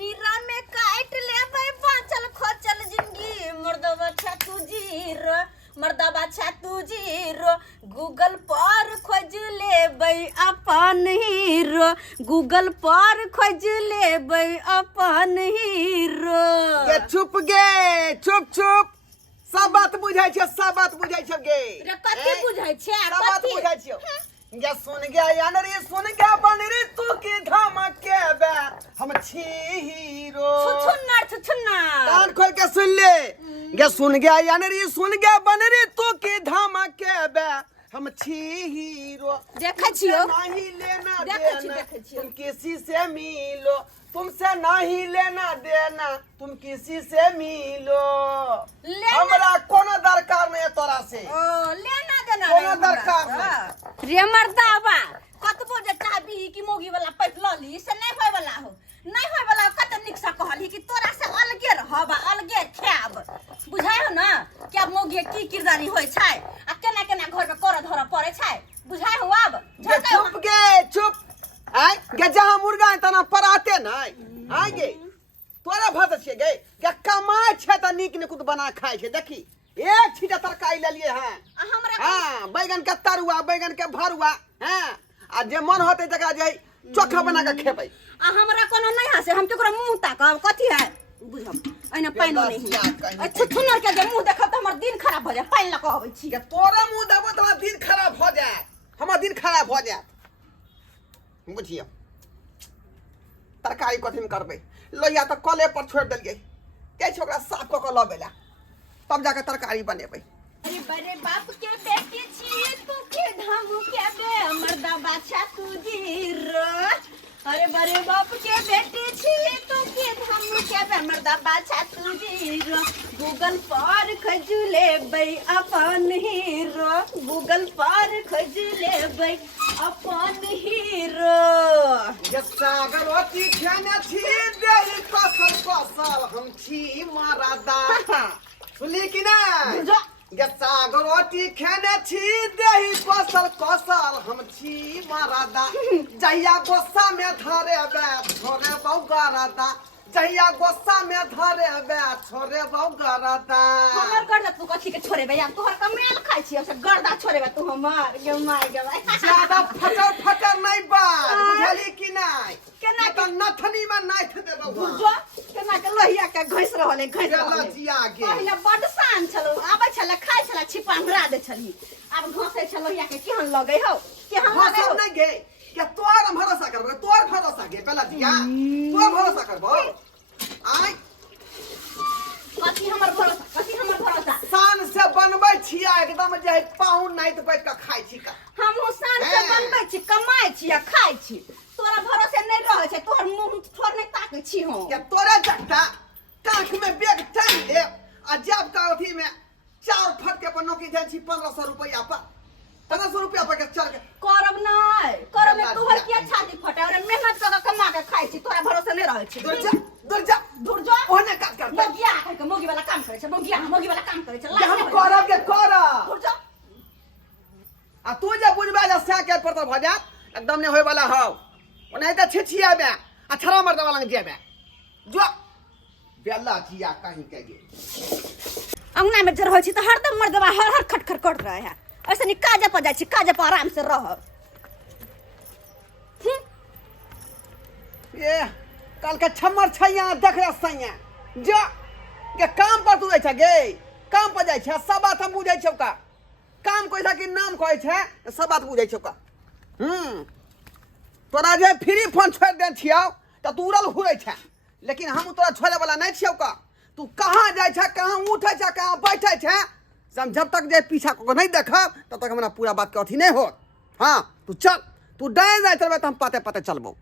हीरा में काट लेबै बाँचल खोचल जिंदगी मर्दवा छतू जीरो मर्दवा छतू जीरो गूगल पर खोज लेबै अपन हीरो गूगल पर खोज लेबै अपन हीरो गे चुप गे चुप चुप सब बात बुझाइ छै सब बात बुझाइ छै गे रे कथि बुझाइ छै सब बात बुझाइ छै गे सुन गे यान रे सुन गे बन रे तू की धमके बे हम छी हीरो छुछुन्नर कान खोल के सुन ले गे सुन गे यान रे सुन गे बन रे तू की धमके बे हम छी हीरो देखै छियो नहीं लेना देखै देना छियो तुम किसी से मिलो तुमसे नहीं लेना देना तुम किसी से मिलो हमरा कोनो दरकार नहीं है तोरा से ओ लेना देना कोनो दरकार नहीं रे मर्दावा कतबो जे चाहबी कि मोगी वाला पैक ल ली से नहीं होय वाला हो नहीं होय वाला कत निक से कहली कि तोरा से अलगे रहब अलगे खाब बुझाय हो ना क्या मोगी की किरदारी होय छै आ केना केना घर में कर धर पड़े छै बुझाय हो अब चुप गे चुप आय गे जहां मुर्गा है तना पराते नहीं आय गे तोरा भत छे गे गे कमाय छे त नीक निकुत बना खाय छे देखी एक छीटा तरकारी ले लिए हैं हमरा हां बैगन के तरुआ बैगन के भरुआ हैं आ जे मन होते जकरा जे चोखा बना के खेबै आ हमरा कोनो नहीं हसे हम केकरो मुंह ताकब कथि है बुझब एना पाइनो नहीं आ छुछुन्नर के जे मुंह देखब त हमर दिन खराब भ जाय पाइन ल कहबै छी के तोरा मुंह देबो त दिन खराब भ जाय हमर दिन खराब भ जाय बुझियो तरकारी कथि में करबै लोहिया त कले पर छोड़ देलिए के छोकरा साफ क के लबेला तब जाके तरकारी बनेबै अरे बड़े बाप के बेटी छी तू के धामू के बे मर्दा बाछा तू जीरो अरे बड़े बाप के बेटी छी तू के धामू के बे मर्दा बाछा तू जीरो गूगल पर खोज लेबै अपन हीरो गूगल पर खोज लेबै अपन हीरो ये सागर रोटी खाना छी देई कसल कसल हम छी मरादा सुनली कि ना गे सागर रोटी खाने छी देही कसल कसल हम छी मरादा जहिया गोस्सा में धरे बे छोरे बौगरादा जहिया गोस्सा में धरे बे छोरे बौगरादा हमर गर्दा तू कथि के छोड़े बे यार तोहर कमेल खाइ छी से गर्दा छोड़े बे तू हमर गे माय गे ज्यादा फटर नहीं बा बुझली कि नहीं केना त नथनी में नाथ देबो बुझो केना के लोहिया के घइस रहले जिया गे पहिले बड शान छलो आबै छले खाइ छले छिपांगरा दे छली अब घोसै छ लोहिया के केहन लगै हो केहन लगै हो नहीं गे क्या तोर हम भरोसा करबो तोर भरोसा गे पहला जिया तोर भरोसा करबो आय कथि हमर भरोसा शान से बनबै छिया एकदम जे पाहुन नाइत बैठ के खाइ छी का हमहु शान से बनबै छी कमाइ छी आ खाइ छी तोरा भरोसे नहीं रहै छै तोहर मुंह छोड़ नहीं ताकै छी हम क्या तोरा जट्टा काख में बैग टांग ले आ जब का अथी में चार फट के पर नौकरी दे छी 1500 रुपया पर 1500 रुपया पर के चल के करब नहीं करब में तोहर की छाती फटे और मेहनत कर कमा के खाइ छी तोरा भरोसे नहीं रहै छै दूर जा ओने काट कर मोगिया के मोगी वाला काम करे छै मोगी वाला काम करे छै हम करब के करब दूर जा आ तू जे बुझबा जे से के पर भ जा एकदम ने होय वाला हौ ओने त छिछिया बे आ थरा मर्द वाला जेबे जो बेला जिया कहीं के गे अंगना में जर होय छी त हरदम मर्दवा हर खटखट कर रहे है ऐसे नहीं काजे पर जाय छी काजे पर आराम से रह ये कल के छम्मर छैया देख रे सैया जो के काम पर तू जाय छ गे काम पर जाय छ सब बात हम बुझै छौ का काम कोइ था कि नाम कहै छै सब बात बुझै छौ का तोरा जे फ्री फोन छोड़ दे छियौ त तू उड़ल हुरै छै लेकिन हम तोरा छोड़े वाला नहीं छियौ का तू कहां जाय छ कहां उठै छ कहां बैठै छ जब तक जे पीछा को नहीं देखब तब तक हमरा पूरा बात के अथी नहीं हो हां तू चल तू डाय जाय चलबे त हम पाते पाते चलबो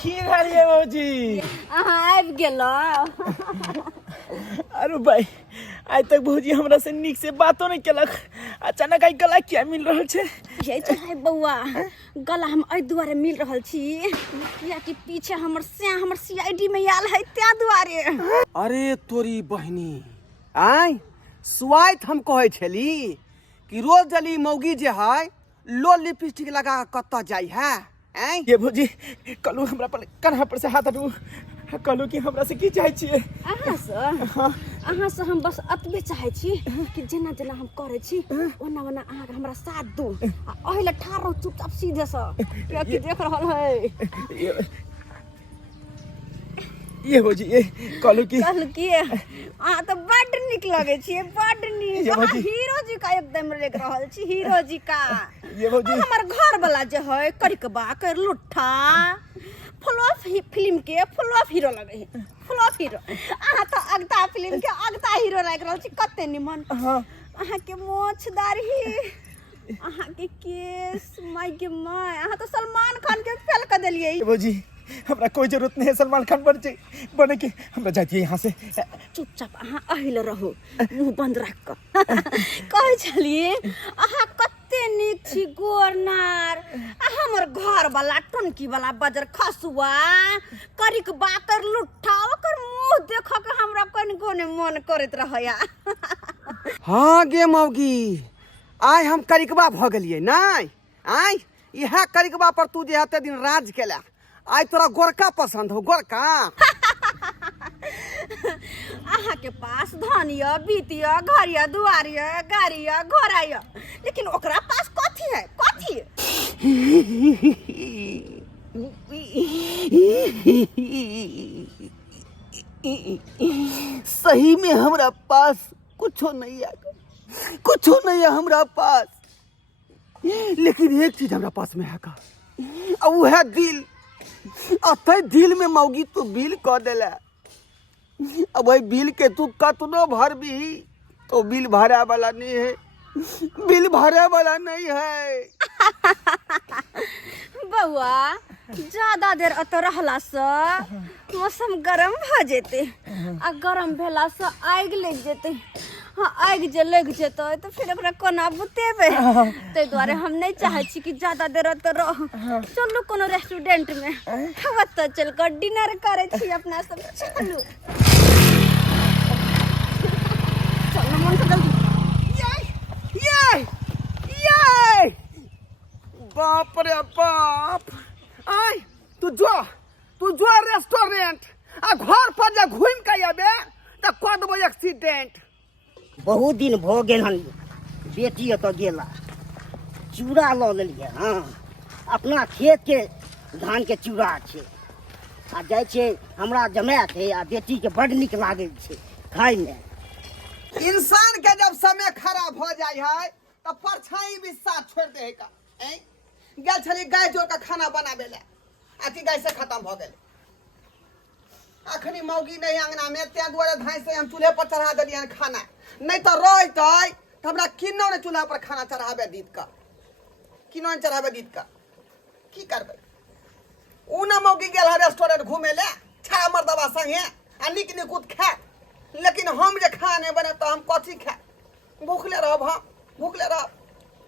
की भरिए मौजी आबि गेलो अरे भाई आज तक भौजी हमरा से निक से बातो नहीं केलक अचानक आई गला क्या मिल रहल छे ये तो है बउआ गला हम एहि दुआरे मिल रहल छी किया कि पीछे हमर सीआईडी में आयल है त्या दुआरे अरे तोरी बहनी आय स्वाइथ हम कहै छली कि रोज जली मौगी जे है लो लिपस्टिक लगा कत जाई है हैं? ये भौजी कहलू हमरा पर कन्हा पर से हाथ हटू कहलू कि हमरा से की चाहै छियै अहाँ से हम बस अतबे चाहै छी कि जेना जेना हम करै छी ओना ओना अहाँ हमरा साथ दू आ ओहिले ठाड़ रहू चुपचाप सीधे से क्या की देख रहल है ये भौजी ये कहलू कि अहाँ तो बड निक लगे छी बड निक अहाँ हीरो जी का एकदम देख रहल छी हीरो जी का ये भौजी हमर घर वाला जे है करिकबा कर लुट्ठा फ्लॉप फिल्म के फ्लॉप हीरो लगे है फ्लॉप हीरो अहाँ तो अगता फिल्म के अगता हीरो लाग रहल छी कते निमन अहाँ के मोछ दाढ़ी अहाँ के केस माय के माय अहाँ तो सलमान खान के फेल कर देलिए भौजी हमरा कोई जरूरत नहीं है सलमान खान बने के हमरा जाती यहाँ से चुपचाप अहाँ अहिले रहू मुंह बंद राख कर कहै छलिए अहाँ कते नीक छी गोरनार हमर घर वाला टंकी वाला बजर खसुआ करिक बाकर लुट्ठा ओकर मुंह देख के हमरा कनिको ने मन करैत रहया हाँ गे मौगी आइ हम करिकबा भ गेलिए नहीं आइ इहा करिकबा पर तू जे हते दिन राज केला आई तोरा गोरका पसंद हो गोरका अहाँ के पास धन या बीत या घर या दुआर या गाड़ी या घोड़ा या लेकिन ओकरा पास कथी है कथी सही में हमरा पास कुछो नहीं है हमरा पास लेकिन एक चीज हमरा पास में है का अब वो है दिल अते दिल में मौगी तू बिल क देला अब भाई बिल के तू कतनो भरबी तो बिल भरा वाला नहीं है बउआ ज्यादा देर अत रहला से मौसम गरम भ जेते आ गरम भेला से आगि लग जेते हाँ आगि जे लग जेते तो फिर ओकरा कोना बुतेबे तै द्वारे हम नहीं चाहे छी कि ज्यादा देर अत रह चलू कोनो रेस्टोरेंट में हम त चल कर डिनर करे छी अपना सब चलू चल मन से जल्दी ये बाप रे बाप आई तू जो रेस्टोरेंट आ घर पर जा घूम के आबे त क देबो एक्सीडेंट बहुत दिन भ गेल हन बेटी एतऽ गेला चूड़ा लऽ लेलियै हाँ अपना खेत के धान के चूड़ा छै आ जाइ छै हमरा जमात है आ बेटी के बड नीक लागै छै खाय में इंसान के जब समय खराब हो जाय है तब परछाई भी साथ छोड़ दे है का गेल छली गाय जोर का खाना बनाबे ले आकि गाय से खत्म भ गेल अखनी मौगी नहीं अंगना में त्या दुआरे धाई से हम चूल्हे पर चढ़ा देलियन खाना नहीं तो रहतै तो हमरा किन्नो ने चूल्हा पर खाना चढ़ाबे दीद का किन्नो ने चढ़ाबे दीद का की करबे उ ना मौगी गेल है रेस्टोरेंट घूमे ले छा मर्दवा संगे आ निक निकुत खा लेकिन हम जे खा नहीं बने तो हम कथी खा भूखले रहब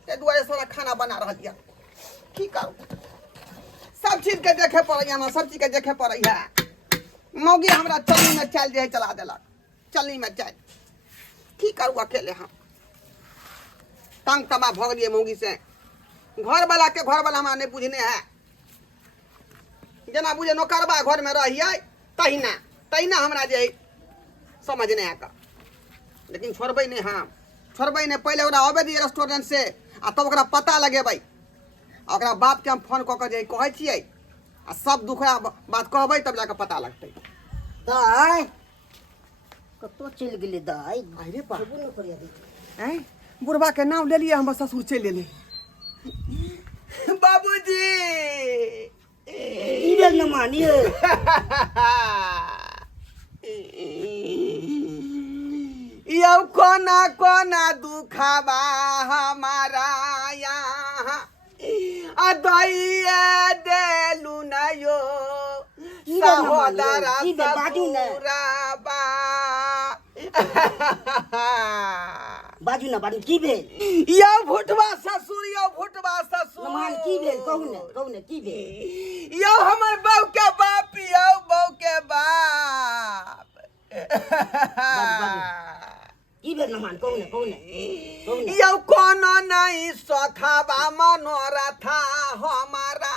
ते दुआरे सारा खाना बना रहलिया की करू सब चीज के देखे पड़ैया ना सब चीज के देखे पड़ैया मौगी हमरा चलनी में चल जे चला देलक चलनी में चल की करू अकेले हम तंग तमा भ गेलिए मौगी से घर वाला हमरा नहीं बुझने है जना बुझे नौकरबा घर में रहिए तहिना हमरा जे समझने है का लेकिन छोड़बै नहीं हम छोड़बै नहीं पहले ओकरा आबे दिए रेस्टोरेंट से आ तब ओकरा पता लगेबै ओकरा बाप के हम फोन क के जे कहै छियै आ सब दुखड़ा बात कहबै तब जाके पता लगतै दाई कतो चल गेले दाई अरे बा न करिया दे हैं बुढ़वा के नाम ले लिए हम ससुर चल लेले बाबूजी ई बेल न मानिए यौ कोना दुखाबा हमारा यहाँ अदइए देलु न यो सहोदरा ससुराबा बाजू ना की भेल यौ भुटवा ससुर नमान की भेल कहू ने की भेल यौ हमर बहू के बाप की की भेल नमान कौन यौ कोनो नहीं सखाबा मनोरथा हमारा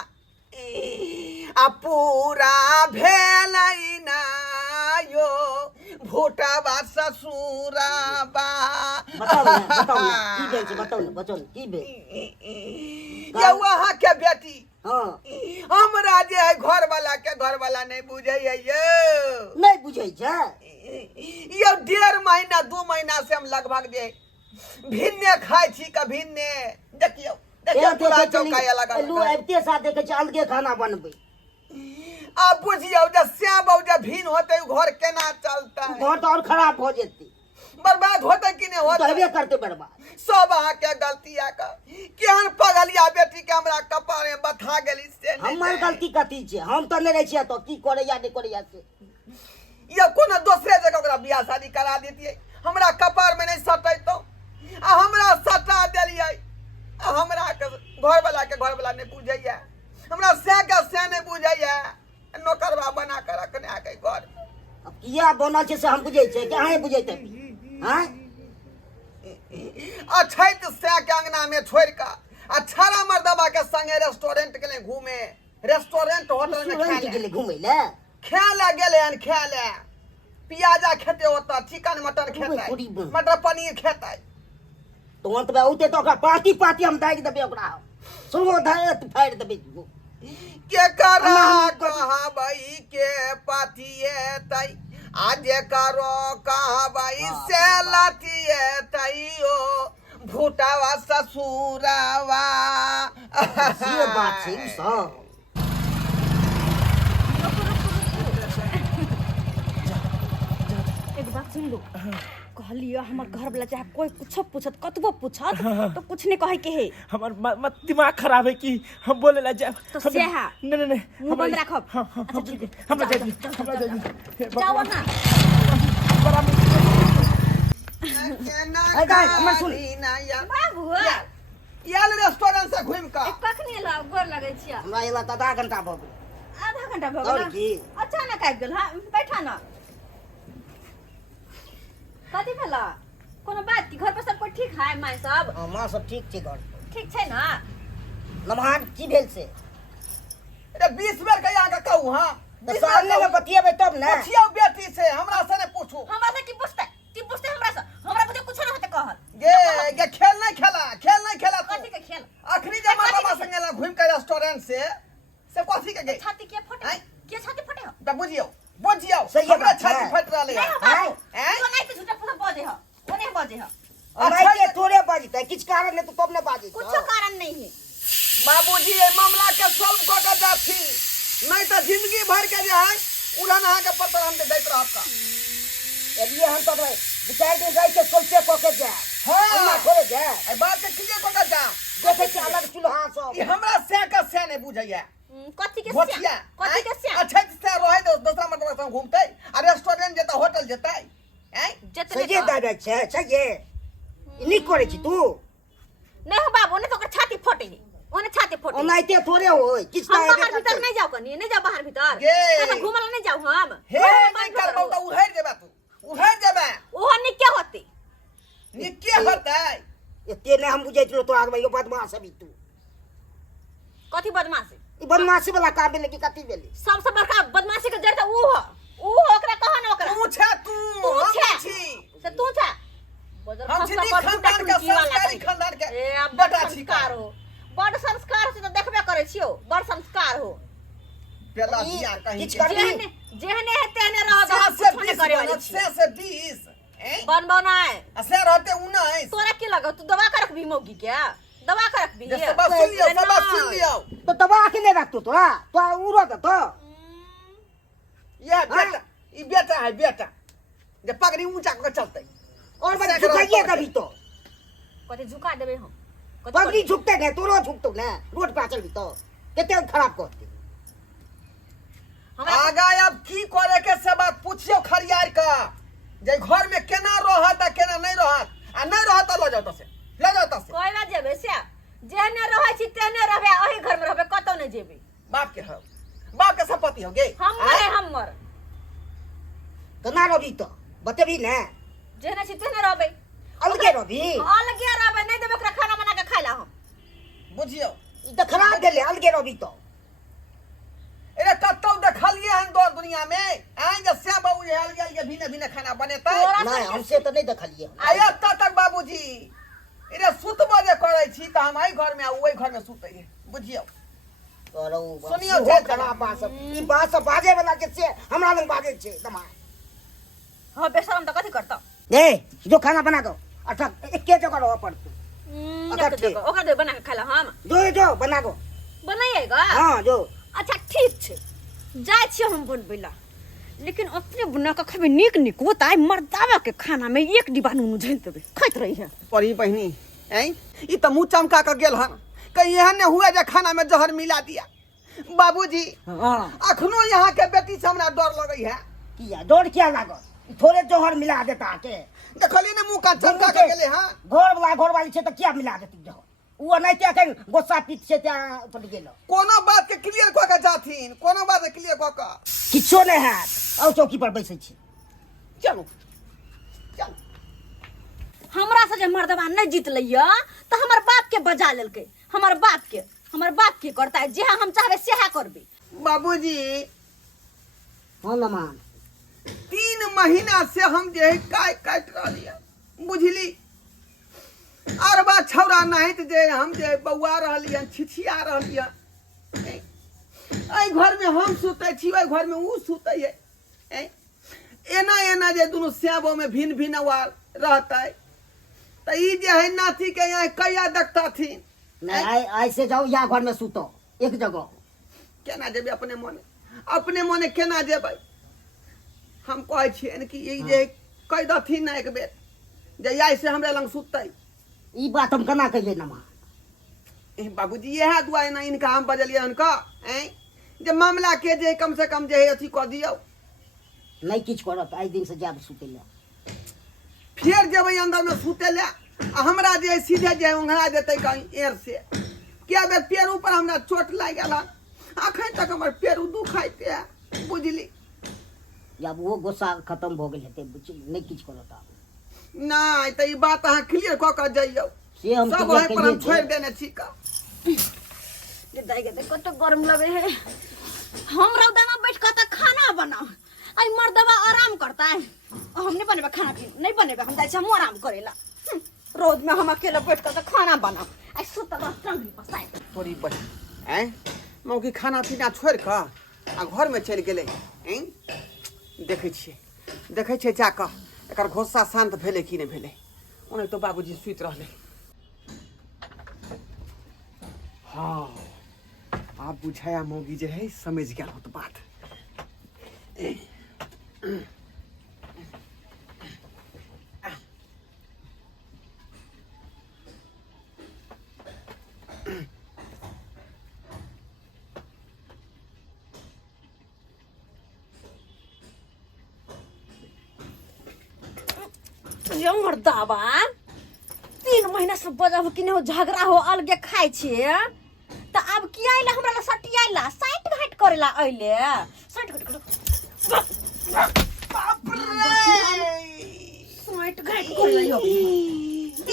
आ पूरा भेलै ना यो भूटाबा ससुराबा बताओ ना की भेल छै बताओ ना की भेल यौ अहाँ के बेटी हां हमरा जे है घर वाला नहीं बुझे यौ नहीं बुझै छै यौ 1.5 महीना 2 महीना से हम लगभग जे भिन्ने खाई छी का भिन्ने देखियो पूरा चौकाया लगा लू आबिते साथ देखे छै अलगे खाना बनबै अब बुझियो जे श्याम बाबू जे भिन्न होते घर केना चलता घर तो और खराब हो जेतै बर्बाद होते कि नहीं होते होबे करते बर्बाद सब अहाँ के गलती है का केहन पगलिया बेटी के हमरा कपार में बथा गेली से हमर गलती कथी छै हम तो नहीं रह छियै तो की करे या नहीं करे या से ये कोनो दूसरे जगह ओकरा बियाह शादी करा देतिए हमरा कपार में नहीं सटै तो आ हमरा सटा देलिए आ हमरा के घर वाला नहीं बुझैया हमरा से नहीं बुझैया नौकरवा बना कर रखने आ गई घर अब किया बनल छै से हम बुझै छै कि अहाँ बुझै तै हैं अछैत से के अंगना में छोड़ का अछारा मर्दबा के संगे रेस्टोरेंट के लिए घूमे रेस्टोरेंट होटल में रेस्टोरेंट के लिए घूमै ले खेले गेले हन खेले पियाजा खेते होता चिकन मटन खेते मटर पनीर खेते तो अंत में औते तो ओकरा पार्टी हम दाइ देबे ओकरा सुनो धाय फाड़ देबे के करा कहा भाई के पातिए तई आज करो कहा भाई से लातिए तई ओ भूटावा ससुरावा से बात छै उ सब एक बात सुन लो कहलियो हमर घर वाला चाहे कोई कुछ पूछत कतबो पूछत तो कुछ नहीं कहे के है हमर दिमाग खराब है कि हम बोले ला जा तो सेहा नहीं मुंह बंद रखब अच्छा ठीक है हमरा जाइए जाओ ना हमर सुन बाबू याल रेस्टोरेंट से घूम का कखनी ला गोर लगै छियै हमरा एला त आधा घंटा भऽ गेल आधा घंटा भऽ और गेल की अचानक आबि गेल हां बैठा ना कथी भेला कोनो बात की घर पर सब कोई ठीक है माय सब मां सब ठीक छै घर ठीक छै ना नमहान की भेल से अरे 20 बेर के यहाँ का कहू हां तो सामने में बतियेबै तब ना पूछियो बेटी से हमरा से ने पूछू हमरा से की पूछते हमरा से हमरा बुझे कुछ ना होते कहल ये खेल नहीं खेला कथी के खेल आखिरी जब बाबा संगे ला घूम के रेस्टोरेंट से कथी के गई छाती के फटे के छाती फटे हो त बुझियो सही हमरा बात छाती है। फट रहले नहीं हो बाबू तो नहीं तो झूठा पूरा बजे हो ओने बजे हो अमाई के थोड़े बाजतै किछ कारण है तो तब ने बाजै कुछ कारण नहीं है बाबूजी ये मामला के सॉल्व क के जाथी नहीं तो जिंदगी भर के जे है उड़न अहाँ के पत्र हम देत रहब का एलिए हम तो विचार दिन जाय के सोचे क के जा हां अन्ना थोड़े जा ए बात के क्लियर क के जा देखे छी अलग चूल्हा सब ई हमरा से नहीं बुझैया कथी के भोटिया कथी के से अच्छा से रहे दूसरा मतलब संग घूमते आ रेस्टोरेंट जेता होटल जेता हैं सजे दादा छै ये इनी करे छी तू नहीं हो बाबू ने तो ओकर छाती फटे है ओने छाती फटे ओनाइते थोड़े होय किछ हम का बाहर भीतर नहीं जाओ कनी नहीं जाओ बाहर भीतर ये। कहीं घूमला नहीं जाओ हम हे नहीं करबौ त उहैर जेबा तू उहैर जेबा ओहो नहीं क्या होती निके होतै एते ने हम बुझै छलो तो आगबै यो बदमाश अभी तू कथी बदमाशी ई बदमाशी वाला काम भेले कि कथी भेले सबसे बड़का बदमाशी के जड़ ऊ हो ओकरा कहा ना ओकरा तू छे तू तू हम छे छी से तू छे हम छी खानदान के संस्कारी खानदान के ए अब बेटा बड़ छी संस्कार हो बड़ संस्कार से तो देखबे करे छियो बड़ संस्कार हो पेला बिया कहीं किछ के कर जेहने जेहने है तेहने रह से 20 करे वाली छी से 20 हैं बन बनाए असे रहते 19 तोरा की लगा तू दवा कर रखबी मौगी क्या दवा कर रखबी सब सुन लियो तो दबा के नहीं रखतो तोरा तो उरो तो ये बेटा ई बेटा है बेटा जे पगड़ी ऊंचा कर चलते और बस झुकाइए कभी तो कते झुका देबे हम पगड़ी झुकते ने तोरो झुकतो ने रोड पे चलबी तो केते खराब करते आगा अब की करे के सब बात पूछियो खरियार का जे घर में केना रहत आ केना नहीं रहत आ नहीं रहत ल जात से कोई बात जेबे से जेहने रहै छी तेहने रहबे ओही घर में रहबे कतौ नहीं जेबे बाप के संपत्ति हो गे हमर तो ना रही तो बतेबी ने जेहने छी तेहने रहबे अलगे रही अलगे रहबे नहीं देबे ओकरा खाना बना के खाइला हम बुझियो ई तो खराब गेले अलगे रही तो अरे कतौ देखलिए हन दो दुनिया में आए जे श्याम बाबू जे अलगे अलगे भिन्न भिन्न खाना बनेतै नहीं हमसे तो नहीं देखलिए आया तक बाबूजी अरे सुतबो जे करै छी त हम आई घर में आ ओई घर में सुतै है बुझियो सुनियो जे खराब बात सब ई बात सब बाजे वाला के छे हमरा लग बाजे छे दमा हां बेशरम त कथि करता ए जो खाना बना दो अच्छा एके जगह रहो पड़ ओकरा दे बना के खाइला हम जो बना दो बनाइएगा हां जो अच्छा ठीक छै जाय छी हम बनबैला लेकिन अपने बना के खबे नीक नीक होता मर्दावा के खाना में एक डिब्बा नून झैल देबे खाइत रही है परी बहनी हैं ई त मुंह चमका के गेल हन कहीं एहन ने हुआ जे खाना में जहर मिला दिया बाबूजी हां अखनो यहाँ के बेटी से हमरा डर लगई है किया डर क्या लागो थोड़े जोहर मिला देता के देखली ने मुंह का चमका के गेले हां घर वाली छे तो क्या मिला देती जोहर वो नहीं क्या कहीं गोसा पीट से त्या पड़ गेलो कोनो बात के क्लियर क के जाथिन कोनो बात के क्लियर क के किछो नहीं है और चौकी पर बैठे छी चलो चल हमरा से जे मर्दवा नहीं जीत लइया तो हमर बाप के बजा लेलके हमर बाप के करता है जे हम चाहबे सेहा करबे बाबूजी हां न मान 3 महीना से हम जे काट रहलिया बुझली अरबा छौरा नहीं तो जे हम जे बौआ रहलिया छिछिया रहलिया आई घर में हम सुतै छी ओई घर में ऊ सुतै है एना एना जे दुनु सेबो में भिन्न भिन्न वाल रहतै त ई जे है नाती के यहाँ कया देखता थी नहीं ऐसे जाओ या घर में सुतो एक जगह केना जेबे अपने मने केना जेबै हम कहै छियै कि ई जे कह दथिन ना एक बेर जे आई से हमरा लंग सुतै ई बात हम केना कहिए नमा ए बाबूजी यह दुआरे ना इनका हम बजलिए उनका जे मामला के जे कम से कम जे अथी क दियो नहीं किछ करत आई दिन से जाब सुते ले फिर जेबै अंदर में सुते ले आ हमरा जे सीधे जे उंघरा देतै कहीं एर से क्या बेर पैर ऊपर हमरा चोट लाग गेल अखन तक हमर पैर दुखाइते बुझली जब वो गुस्सा खत्म हो गेल हेते नहीं किछ करत नहीं तो ये बात अहाँ क्लियर क के जाइयो से हम सब है पर हम छोड़ देने छी का ये दाई के कत गरम लगे है हम रौदा में बैठ के त खाना बनाओ आई मर्दवा आराम करता है हम नहीं बनेबे खाना नहीं बनेबे हम जाय छी हम आराम करेला रोज में हम अकेले बैठ के त खाना बनाओ आई सुतल टंगली पसाई थोड़ी बस हैं मौकी खाना पीना छोड़ के आ घर में चल गेले हैं देखे छिए जाके एकर घोसा शांत भेले कि नहीं भेले ओने तो बाबूजी सुत रहले हाँ आप बुझाया मौगी जे है समझ गया हो तो बात ये मर्दावा 3 महीना से बजाबो कि नहीं हो झगड़ा हो अलगे खाइ छिए त अब की आइला हमरा ला सटियाइला साइट घाट करेला आइले साइट घाट बाप रे साइट घाट करेला यो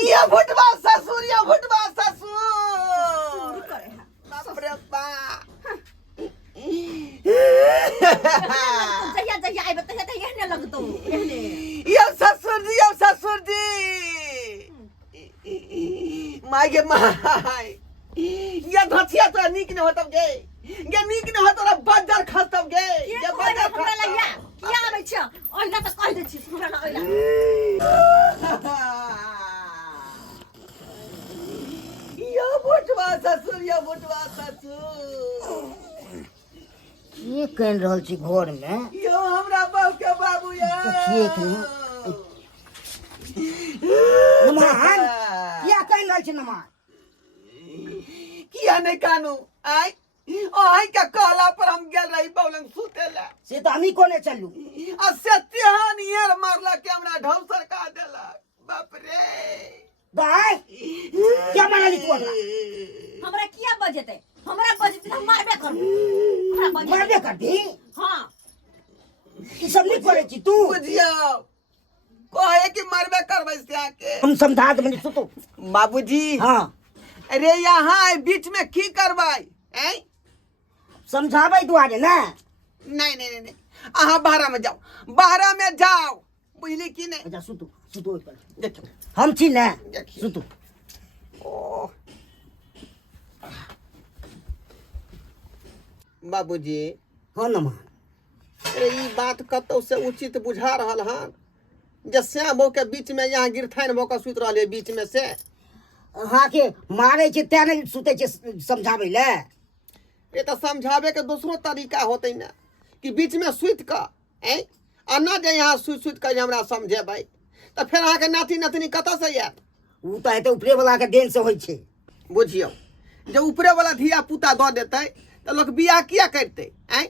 ये भुटवा ससुर करे है बाप रे बा जया आइबे त एहने लगतो एहने यो ससुर जी माय गे माय ये धथिया तो नीक न होतब गे नीक न होत रे बजर खस्तब गे ये बजर हमरा ला या किया आबै छ ओइला त कह दे छी हमरा ला ओइला यो भुटवा ससुर ये कह रहल छी घर में यो हमरा बाबू के बाबू या ठीक नमान क्या कह रहल छी नमान किया नहीं कानू आई आई का कहला पर हम गेल रही बौलंग सुतेला से तो हमी कोने चलू आ सत्यहान यार मारला के हमरा ढौसर का देला बाप रे दाई क्या मारली तू हमरा किया बजते हमरा बजते हम मारबे करू हमरा बजते मारबे कर दी हां ई सब नहीं करे छी तू बुझियो कहे कि मरबे करबै से आके हम समझा देबे सुतो बाबूजी हाँ अरे यहाँ बीच में की करबै हैं समझाबै दुआरे ना नहीं नहीं नहीं नहीं अहाँ बाहर में जाओ बाहर में जाओ बुझली कि नहीं अच्छा सुतो सुतो ओइ पर देखियो हम छी ना देखियो। सुतो ओ बाबूजी हाँ नमा अरे ई बात कतौ से उचित बुझा रहल हन जे श्यामो के बीच में यहाँ गिरथाइन भऽ कऽ सुत रहले बीच में से हाँ के मारे छै तै नहीं सुते छै समझाबै ले ये तो समझावे के दूसरो तरीका होते ना कि बीच में सुत कऽ हैं आ ना जे यहाँ सुत कऽ जे हमरा समझेबै तो फिर अहाँ के नाती नतनी कतऽ से आयत उ तऽ हेतै ऊपरे वाला के देन से होइ छै बुझियौ जे ऊपरे वाला धिया पुता दऽ देतै तो लोग बियाह किया करतै हैं